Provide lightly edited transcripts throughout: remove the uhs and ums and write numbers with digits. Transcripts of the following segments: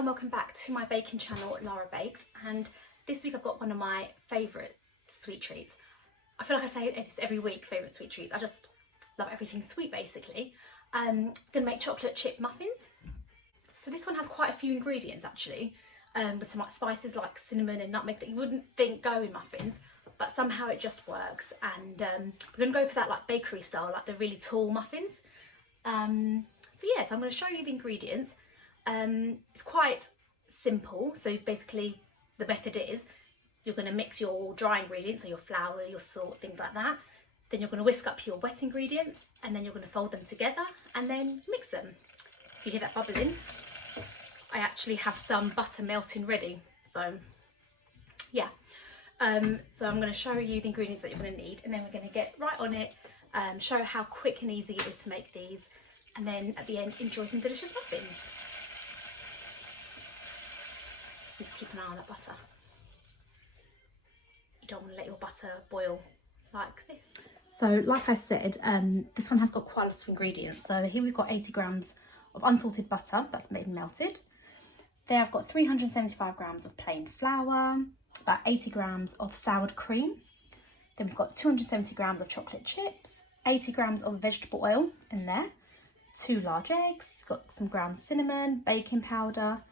and welcome back to my baking channel, Lara Bakes. And this week I've got one of my favourite sweet treats. I feel like I say this every week, favourite sweet treats. I just love everything sweet basically. I'm going to make chocolate chip muffins. So this one has quite a few ingredients actually, with some like spices like cinnamon and nutmeg that you wouldn't think go in muffins, but somehow it just works. And we're going to go for that like bakery style, like the really tall muffins. So yes, I'm going to show you the ingredients. It's quite simple. So basically the method is you're going to mix your dry ingredients, so your flour, your salt, things like that. Then you're going to whisk up your wet ingredients and then you're going to fold them together and then mix them. If you hear that bubbling, I actually have some butter melting ready. So yeah, so I'm going to show you the ingredients that you're going to need and then we're going to get right on it, show how quick and easy it is to make these, and then at the end enjoy some delicious muffins. Just keep an eye on that butter. You don't want to let your butter boil like this. So like I said, this one has got quite a lot of ingredients. So here we've got 80 grams of unsalted butter that's been melted. There I've got 375 grams of plain flour, about 80 grams of soured cream. Then we've got 270 grams of chocolate chips, 80 grams of vegetable oil in there, 2 large eggs, got some ground cinnamon, baking powder,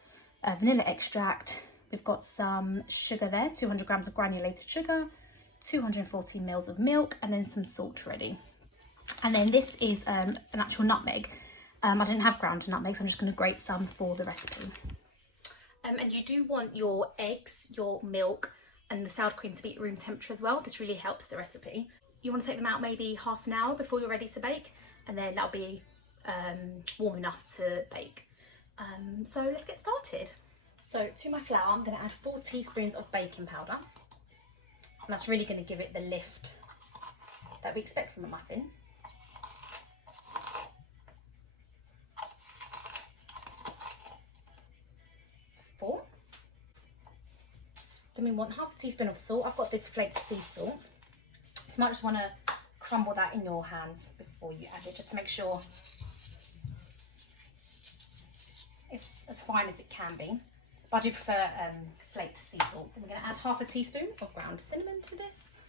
vanilla extract. We've got some sugar there, 200 grams of granulated sugar, 240 mils of milk, and then some salt ready. And then this is an actual nutmeg. I didn't have ground nutmeg, so I'm just going to grate some for the recipe. And you do want your eggs, your milk, and the sour cream to be at room temperature as well. This really helps the recipe. You want to take them out maybe half an hour before you're ready to bake, and then that'll be warm enough to bake. So let's get started. So to my flour, I'm going to add 4 teaspoons of baking powder. And that's really going to give it the lift that we expect from a muffin. It's 4. Then we want half a teaspoon of salt. I've got this flaked sea salt. So you might just want to crumble that in your hands before you add it, just to make sure it's as fine as it can be. But I do prefer flaked sea salt. And we're going to add half a teaspoon of ground cinnamon to this.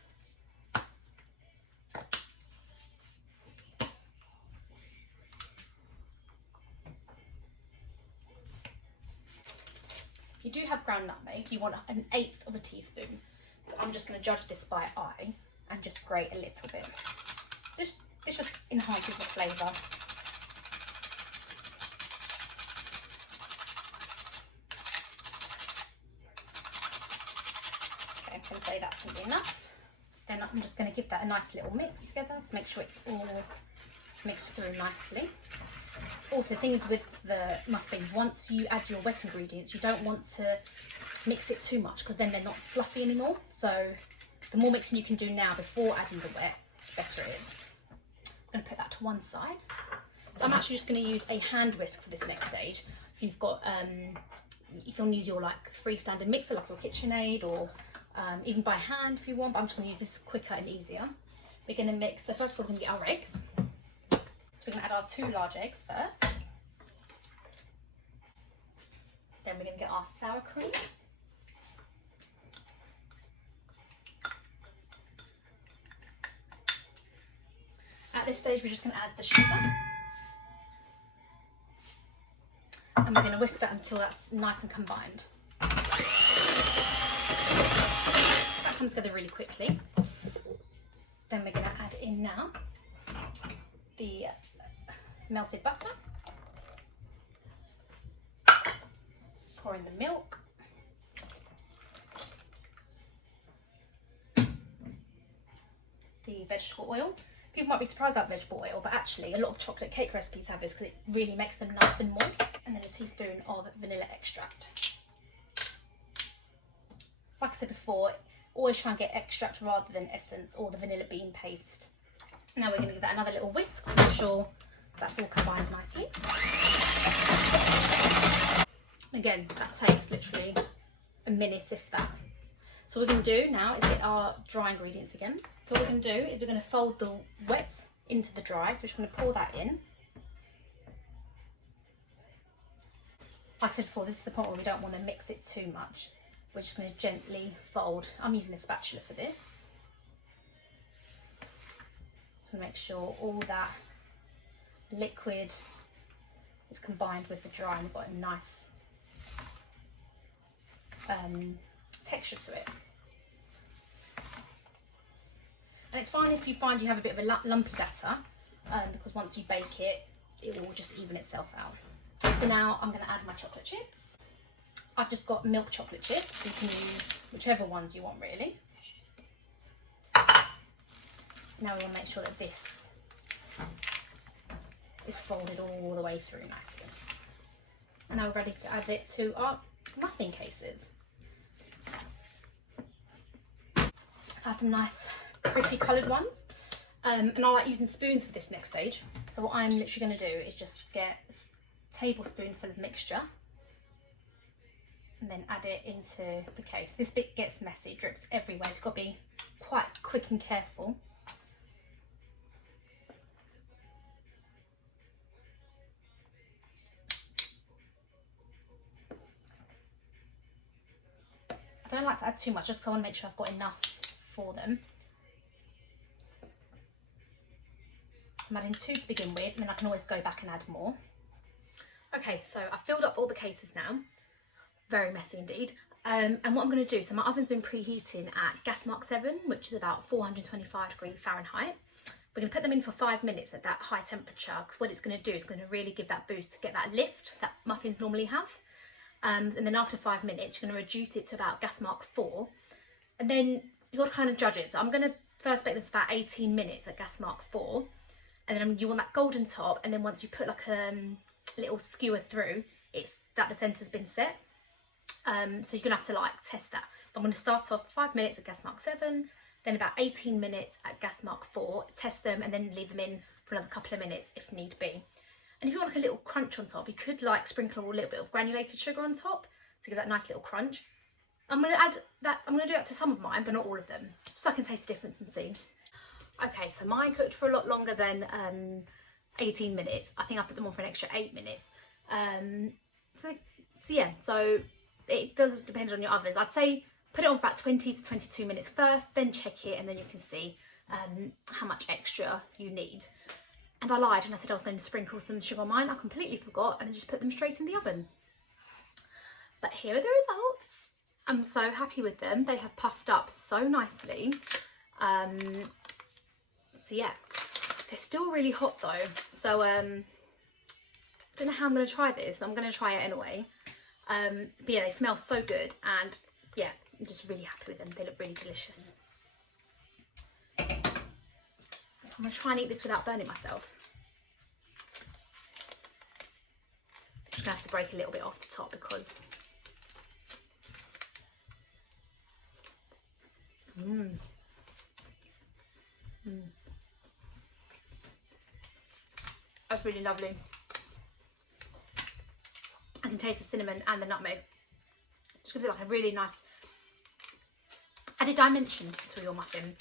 If you do have ground nutmeg, you want 1/8 of a teaspoon. So I'm just going to judge this by eye and just grate a little bit. This just enhances the flavour. I'm going to say that's going to be enough. Then I'm just going to give that a nice little mix together to make sure it's all mixed through nicely. Also, things with the muffins, once you add your wet ingredients, you don't want to mix it too much because then they're not fluffy anymore. So the more mixing you can do now before adding the wet, the better it is. I'm going to put that to one side. So I'm actually just going to use a hand whisk for this next stage. If you've got, you can use your like freestanding mixer like your KitchenAid, or even by hand if you want, but I'm just going to use this quicker and easier. We're going to mix, so first of all we're going to get our eggs. So we're going to add our 2 large eggs first. Then we're going to get our sour cream. At this stage we're just going to add the sugar. And we're going to whisk that until that's nice and combined. Comes together really quickly. Then we're going to add in now the melted butter, pour in the milk, the vegetable oil. People might be surprised about vegetable oil, but actually a lot of chocolate cake recipes have this because it really makes them nice and moist. And then a teaspoon of vanilla extract. Like I said before, always try and get extract rather than essence or the vanilla bean paste. Now we're going to give that another little whisk to make sure that's all combined nicely. Again, that takes literally a minute if that. So what we're going to do now is get our dry ingredients again. So what we're going to do is we're going to fold the wet into the dry. So we're just going to pour that in. Like I said before, this is the point where we don't want to mix it too much. We're just going to gently fold. I'm using a spatula for this. Just want to make sure all that liquid is combined with the dry and we've got a nice texture to it. And it's fine if you find you have a bit of a lumpy batter, because once you bake it, it will just even itself out. So now I'm going to add my chocolate chips. I've just got milk chocolate chips. You can use whichever ones you want, really. Now we want to make sure that this is folded all the way through nicely. And now we're ready to add it to our muffin cases. So I have some nice, pretty coloured ones. And I like using spoons for this next stage. So what I'm literally going to do is just get a tablespoonful of mixture and then add it into the case. This bit gets messy, drips everywhere. It's got to be quite quick and careful. I don't like to add too much, just because I want to make sure I've got enough for them. I'm adding 2 to begin with, and then I can always go back and add more. Okay, so I've filled up all the cases now. Very messy indeed. And what I'm going to do, so my oven's been preheating at gas mark 7, which is about 425 degrees Fahrenheit. We're going to put them in for 5 minutes at that high temperature, because what it's going to do is going to really give that boost to get that lift that muffins normally have. And then after 5 minutes, you're going to reduce it to about gas mark 4. And then you've got to kind of judge it. So I'm going to first bake them for about 18 minutes at gas mark 4. And then you want that golden top, and then once you put like a little skewer through, it's that the centre's been set. So you're gonna have to like test that. I'm going to start off 5 minutes at gas mark 7, then about 18 minutes at gas mark 4, test them, and then leave them in for another couple of minutes if need be. And if you want like a little crunch on top, you could like sprinkle a little bit of granulated sugar on top to give that nice little crunch. I'm going to add that, I'm going to do that to some of mine, but not all of them, just so I can taste the difference and see. Okay, so mine cooked for a lot longer than 18 minutes. I think I put them on for an extra 8 minutes. So yeah, so it does depend on your ovens. I'd say put it on for about 20 to 22 minutes first, then check it, and then you can see how much extra you need. And I lied and I said I was going to sprinkle some sugar on mine. I completely forgot and just put them straight in the oven. But here are the results. I'm so happy with them. They have puffed up so nicely. So yeah, they're still really hot though. So I don't know how I'm going to try this. I'm going to try it anyway. But yeah, they smell so good, and yeah, I'm just really happy with them. They look really delicious. So I'm going to try and eat this without burning myself. I'm just going to have to break a little bit off the top because that's really lovely. I can taste the cinnamon and the nutmeg. Just gives it like a really nice added dimension to your muffin.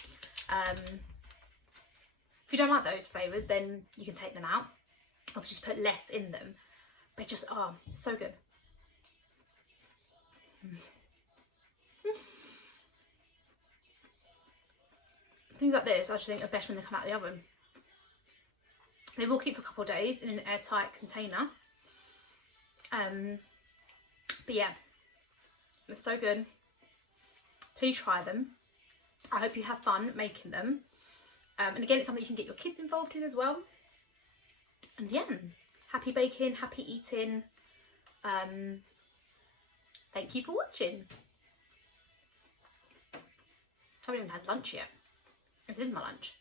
If you don't like those flavours, then you can take them out or just put less in them. But just, oh, so good. Things like this I just think are best when they come out of the oven. They will keep for a couple of days in an airtight container. But yeah, they're so good. Please try them. I hope you have fun making them. And again, it's something you can get your kids involved in as well. And yeah, happy baking, happy eating. Thank you for watching. I haven't even had lunch yet. This is my lunch.